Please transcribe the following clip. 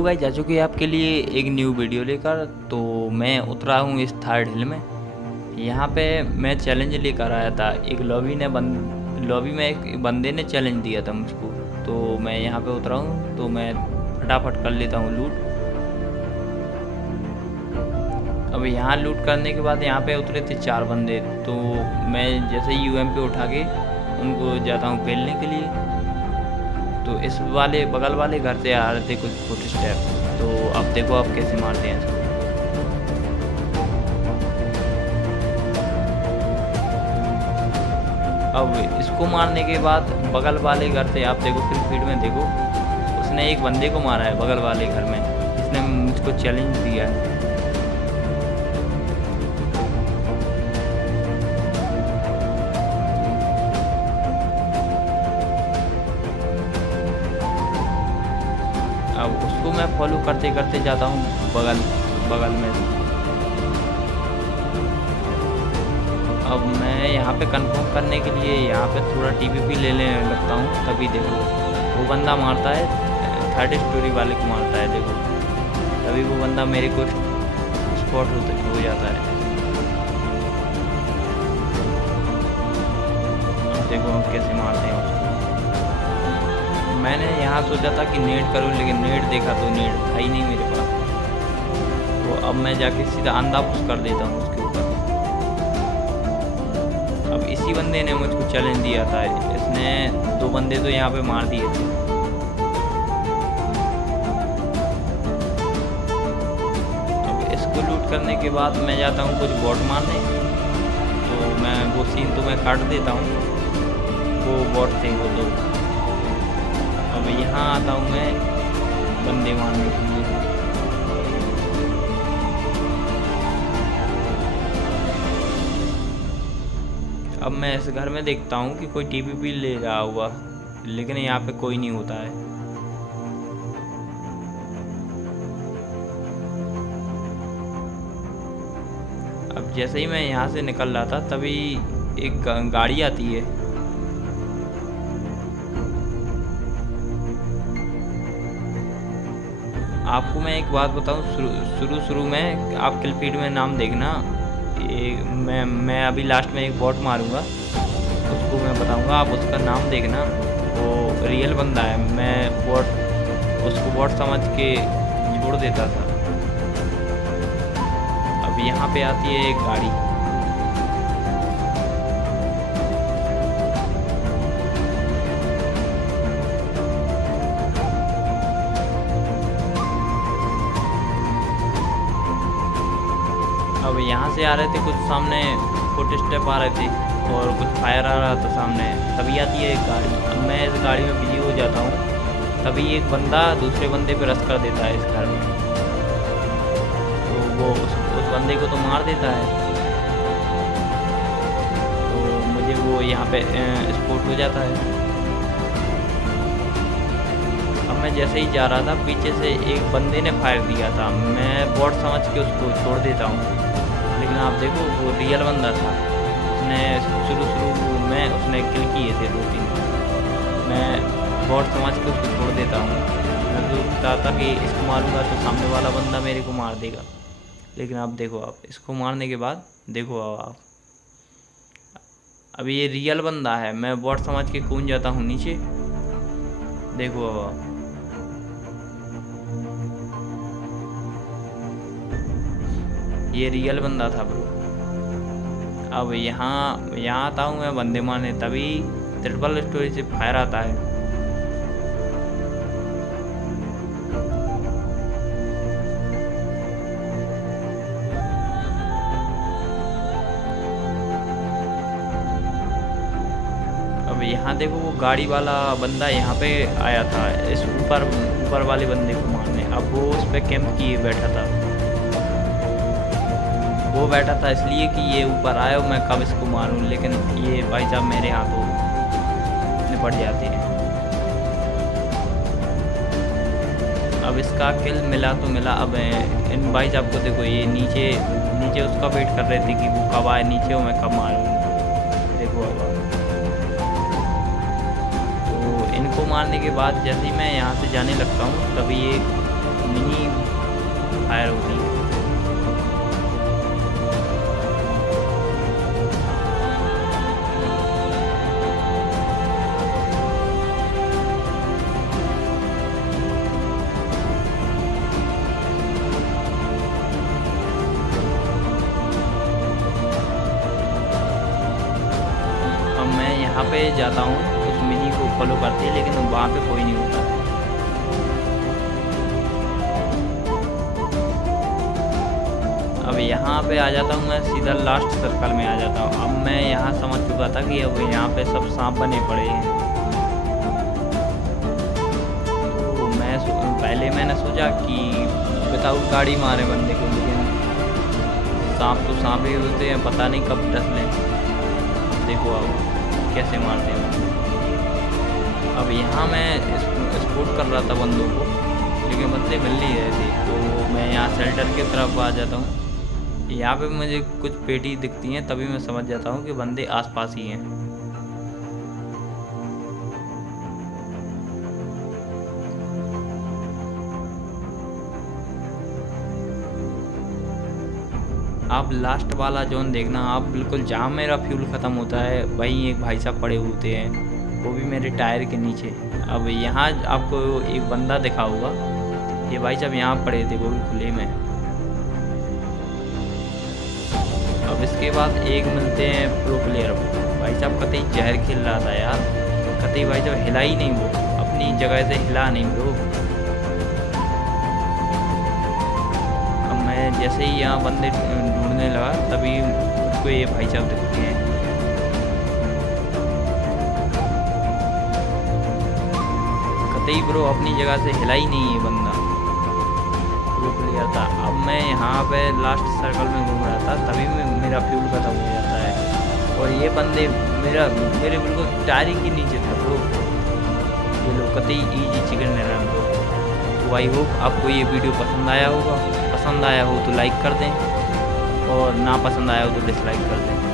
Hello guys, जा चुके हैं आपके लिए एक न्यू वीडियो लेकर। तो मैं उतरा हूँ इस थर्ड हिल में। यहाँ पे मैं चैलेंज लेकर आया था। एक लॉबी में एक बंदे ने चैलेंज दिया था मुझको, तो मैं यहाँ पे उतरा हूँ। तो मैं फटाफट कर लेता हूँ लूट। अब यहाँ लूट करने के बाद यहाँ पे उतरे थे 4 बंदे, तो मैं जैसे ही यूएम पे उठा के उनको जाता हूँ पेलने के लिए। तो इस वाले बगल वाले घर से आ रहे थे कुछ फुट स्टेप। तो अब देखो आप कैसे मारते हैं इसको। अब इसको मारने के बाद बगल वाले घर से आप देखो, फिर फीड में देखो, उसने एक बंदे को मारा है बगल वाले घर में, इसने मुझको चैलेंज दिया है। अब उसको मैं फॉलो करते करते जाता हूँ बगल में। अब मैं यहाँ पे कंफर्म करने के लिए यहाँ पे थोड़ा टीपीपी लेने लगता हूँ। तभी देखो वो बंदा मारता है, 3rd स्टोरी वाले को मारता है। देखो तभी वो बंदा मेरे को स्पॉट हो जाता है। अब देखो हम कैसे मारते हैं उसको। मैंने यहाँ सोचा था कि नेट करूँ, लेकिन नेट देखा तो नेट था ही नहीं मेरे पास। तो अब मैं जाके सीधा अंधा पुश कर देता हूँ उसके ऊपर। अब इसी बंदे ने मुझको चैलेंज दिया था, इसने 2 बंदे तो यहाँ पे मार दिए थे। अब इसको लूट करने के बाद मैं जाता हूँ कुछ बॉट मारने। तो मैं वो सीन तो मैं काट देता हूँ, वो बॉट थे वो 2। अब यहाँ आता हूँ मैं बंदे मारने के लिए। अब मैं इस घर में देखता हूँ कि कोई टीपीपी ले रहा हुआ, लेकिन यहाँ पे कोई नहीं होता है। अब जैसे ही मैं यहाँ से निकल रहा था तभी एक गाड़ी आती है। आपको मैं एक बात बताऊं, शुरू में आप किल फीड में नाम देखना। मैं अभी लास्ट में एक बॉट मारूंगा, उसको मैं बताऊंगा, आप उसका नाम देखना। वो रियल बंदा है, मैं उसको बॉट समझ के छोड़ देता था। अब यहाँ पे आती है एक गाड़ी। अब यहाँ से आ रहे थे कुछ सामने फुट स्टेप आ रहे थे और कुछ फायर आ रहा था सामने। तभी आती है एक गाड़ी। अब मैं इस गाड़ी में बिजी हो जाता हूँ। तभी एक बंदा दूसरे बंदे पे रश कर देता है इस घर में। तो वो उस बंदे को तो मार देता है। तो मुझे वो यहाँ पे स्पॉट हो जाता है। अब मैं जैसे ही जा रहा था, पीछे से एक बंदे ने फायर दिया था। मैं बॉट समझ के उसको छोड़ देता हूँ, लेकिन आप देखो वो रियल बंदा था। उसने शुरू में उसने किल किए थे 2-3। मैं बॉट समझ के उसको छोड़ देता हूँ। मैं सोचता था कि इसको मारूंगा तो सामने वाला बंदा मेरे को मार देगा, लेकिन अब देखो, आप इसको मारने के बाद देखो आप अब ये रियल बंदा है। मैं बॉट समझ के कूद जाता हूँ नीचे। देखो अब आप ये रियल बंदा था ब्रो। अब यहाँ आता हूँ मैं बंदे मारने, तभी ट्रिपल स्टोरी से फायर आता है। अब यहाँ देखो वो गाड़ी वाला बंदा यहाँ पे आया था इस ऊपर वाले बंदे को मारने। अब वो उस पर कैंप किए बैठा था। वो बैठा था इसलिए कि ये ऊपर आया और मैं कब इसको मारूं, लेकिन ये भाई साहब मेरे हाथों निपट जाते हैं। अब इसका किल मिला तो मिला। अब इन भाई साहब को देखो, ये नीचे उसका वेट कर रहे थे कि वो कब आए नीचे और मैं कब मारूं। देखो अब तो इनको मारने के बाद जैसे ही मैं यहाँ से जाने लगता हूँ, तभी एक मिनी फायर होती है। यहाँ पे जाता हूँ, उस मिनी को फॉलो करती है, लेकिन वहाँ पे कोई नहीं होता। अब यहाँ पे आ जाता हूँ मैं, सीधा लास्ट सर्कल में आ जाता हूँ। अब मैं यहाँ समझ चुका था कि अब यहाँ पे सब सांप बने पड़े हैं। तो पहले मैंने सोचा कि विदाउट गाड़ी मारे बंदे को, लेकिन सांप तो सांप ही होते हैं, पता नहीं कब डस लें। देखो अब कैसे मारते हैं। अब यहाँ मैं स्पोर्ट कर रहा था बंदों को, लेकिन बंदे मिल नहीं रहे थे, तो मैं यहाँ शेल्टर की तरफ आ जाता हूँ। यहाँ पे मुझे कुछ पेटी दिखती हैं, तभी मैं समझ जाता हूँ कि बंदे आसपास ही हैं। आप लास्ट वाला जोन देखना, आप बिल्कुल जहाँ मेरा फ्यूल ख़त्म होता है वहीं एक भाई साहब पड़े होते हैं, वो भी मेरे टायर के नीचे। अब यहाँ आपको एक बंदा दिखा होगा, ये भाई साहब यहाँ पड़े थे, वो भी खुले में। अब इसके बाद एक मिलते हैं प्रो प्लेयर। भाई साहब कतई जहर खेल रहा था यार, कतई भाई साहब हिला ही नहीं, वो अपनी जगह से हिला नहीं ब्रो। जैसे ही यहाँ बंदे ढूंढने लगा, तभी उसको ये भाई साहब दिखते हैं। कतई ब्रो अपनी जगह से हिला ही नहीं है बंदा, प्रो प्लेयर था। अब मैं यहाँ पे लास्ट सर्कल में घूम रहा था, तभी मेरा फ्यूल खत्म हो जाता है, और ये बंदे मेरे बिल्कुल टायर के नीचे था ब्रो। ये लोग कतई ईजी चिकन ले रहे हैं ब्रो। तो आई होप आपको ये वीडियो पसंद आया होगा। पसंद आया हो तो लाइक कर दें, और ना पसंद आया हो तो डिसलाइक कर दें।